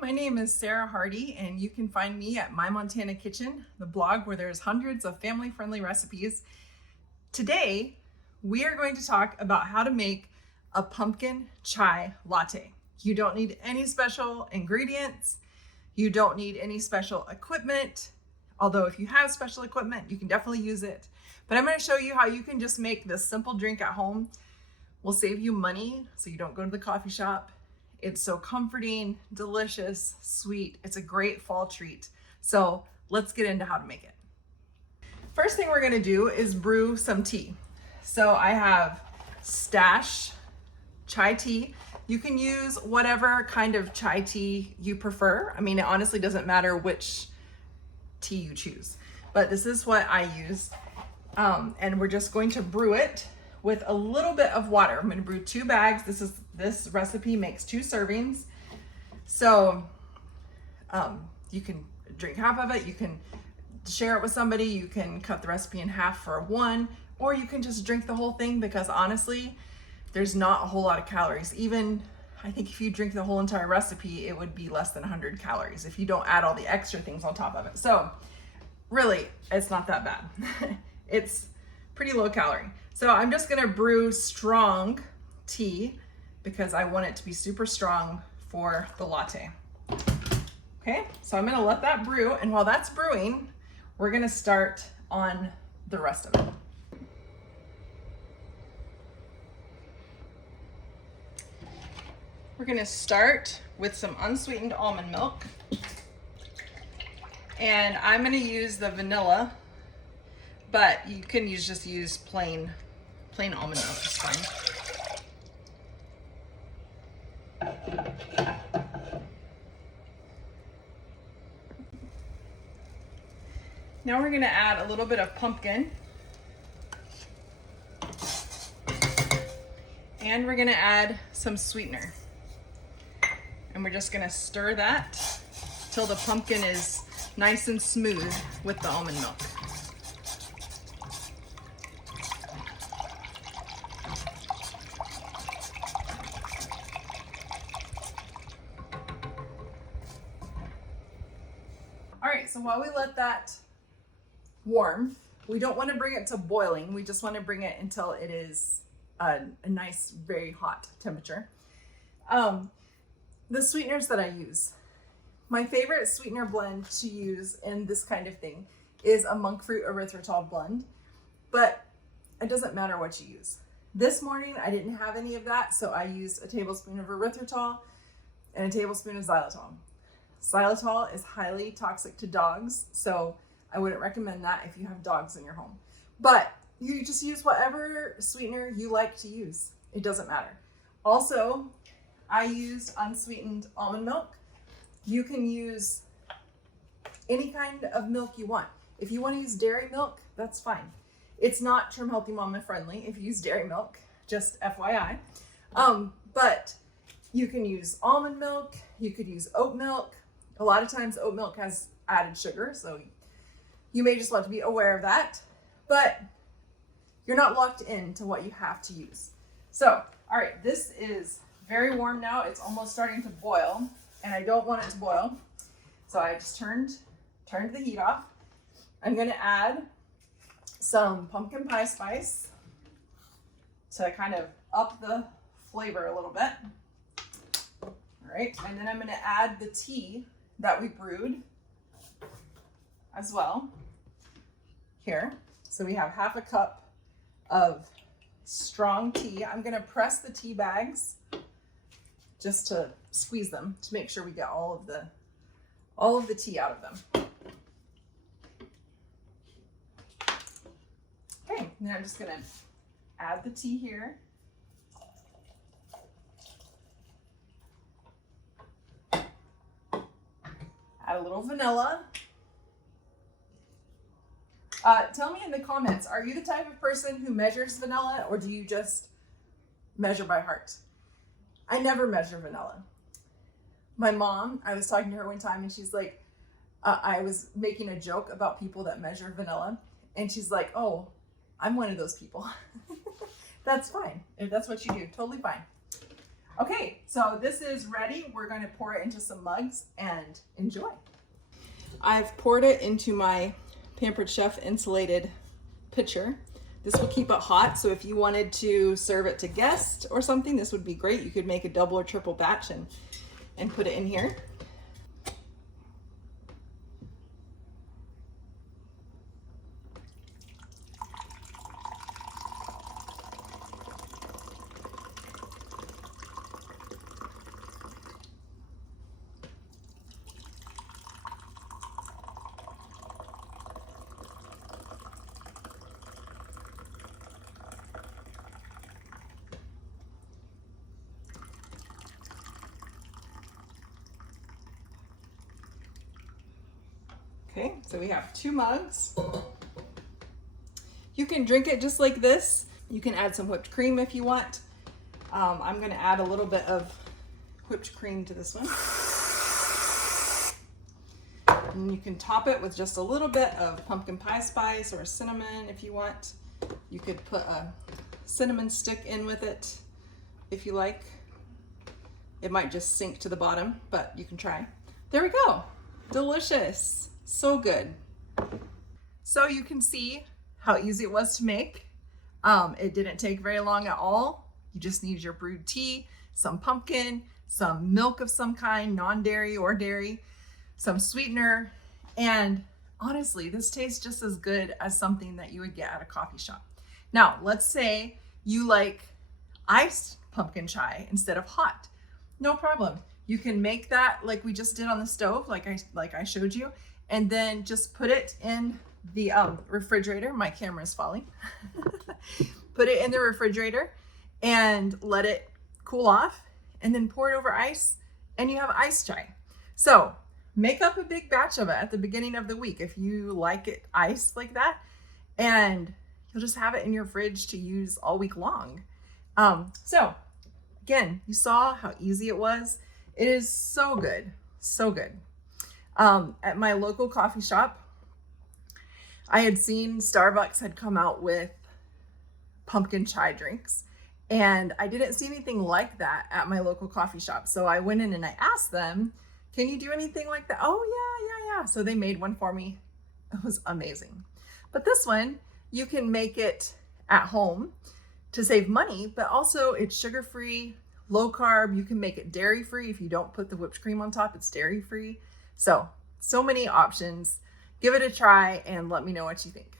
my name is Sarah Hardy, and you can find me at My Montana Kitchen, the blog where there's hundreds of family-friendly recipes. Today, we are going to talk about how to make a pumpkin chai latte. You don't need any special ingredients. You don't need any special equipment. Although if you have special equipment, you can definitely use it. But I'm going to show you how you can just make this simple drink at home. Will save you money so you don't go to the coffee shop. It's so comforting, delicious, sweet. It's a great fall treat. So let's get into how to make it. First thing we're gonna do is brew some tea. So I have Stash chai tea. You can use whatever kind of chai tea you prefer. I mean, it honestly doesn't matter which tea you choose, but this is what I use. And we're just going to brew it with a little bit of water. I'm gonna brew 2 bags. This recipe makes 2 servings. So you can drink half of it, you can share it with somebody, you can cut the recipe in half for one, or you can just drink the whole thing because honestly, there's not a whole lot of calories. Even, I think if you drink the whole entire recipe, it would be less than 100 calories if you don't add all the extra things on top of it. So really, it's not that bad. It's pretty low calorie. So I'm just gonna brew strong tea because I want it to be super strong for the latte. Okay, so I'm gonna let that brew, and while that's brewing, we're gonna start on the rest of it. We're gonna start with some unsweetened almond milk. And I'm gonna use the vanilla, but you can just use plain almond milk, it's fine. Now we're gonna add a little bit of pumpkin. And we're gonna add some sweetener. And we're just gonna stir that till the pumpkin is nice and smooth with the almond milk. All right, so while we let that warm, we don't want to bring it to boiling. We just want to bring it until it is a nice, very hot temperature. The sweeteners that I use. My favorite sweetener blend to use in this kind of thing is a monk fruit erythritol blend, but it doesn't matter what you use. This morning, I didn't have any of that, so I used a tablespoon of erythritol and a tablespoon of xylitol. Xylitol is highly toxic to dogs, so I wouldn't recommend that if you have dogs in your home. But you just use whatever sweetener you like to use. It doesn't matter. Also, I used unsweetened almond milk. You can use any kind of milk you want. If you want to use dairy milk, that's fine. It's not Trim Healthy Mama friendly if you use dairy milk, just FYI. But you can use almond milk, you could use oat milk. A lot of times oat milk has added sugar, so you may just want to be aware of that, but you're not locked into what you have to use. So, all right, this is very warm now. It's almost starting to boil, and I don't want it to boil. So I just turned the heat off. I'm gonna add some pumpkin pie spice to kind of up the flavor a little bit. All right, and then I'm gonna add the tea that we brewed as well here. So we have half a cup of strong tea. I'm gonna press the tea bags just to squeeze them to make sure we get all of the tea out of them. Okay, now I'm just gonna add the tea here. Add a little vanilla. Tell me in the comments, are you the type of person who measures vanilla, or do you just measure by heart? I never measure vanilla. My mom, I was talking to her one time and she's like, I was making a joke about people that measure vanilla, and she's like, oh, I'm one of those people. That's fine. If that's what you do, totally fine. Okay, so this is ready. We're going to pour it into some mugs and enjoy. I've poured it into my Pampered Chef insulated pitcher. This will keep it hot, so if you wanted to serve it to guests or something, this would be great. You could make a double or triple batch and put it in here. Okay, so we have 2 mugs. You can drink it just like this. You can add some whipped cream if you want. I'm gonna add a little bit of whipped cream to this one. And you can top it with just a little bit of pumpkin pie spice or cinnamon if you want. You could put a cinnamon stick in with it if you like. It might just sink to the bottom, but you can try. There we go, delicious. So good. So you can see how easy it was to make. It didn't take very long at all. You just need your brewed tea, some pumpkin, some milk of some kind, non-dairy or dairy, some sweetener, and honestly, this tastes just as good as something that you would get at a coffee shop. Now, let's say you like iced pumpkin chai instead of hot. No problem. You can make that like we just did on the stove, like I showed you, and then just put it in the refrigerator. My camera is falling. Put it in the refrigerator and let it cool off, and then pour it over ice, and you have iced chai. So make up a big batch of it at the beginning of the week if you like it iced like that, and you'll just have it in your fridge to use all week long. So again, you saw how easy it was. It is so good, so good. At my local coffee shop, I had seen Starbucks had come out with pumpkin chai drinks, and I didn't see anything like that at my local coffee shop. So I went in and I asked them, can you do anything like that? Oh yeah. So they made one for me. It was amazing. But this one, you can make it at home to save money, but also it's sugar-free, low carb. You can make it dairy-free. If you don't put the whipped cream on top, it's dairy-free. So many options. Give it a try and let me know what you think.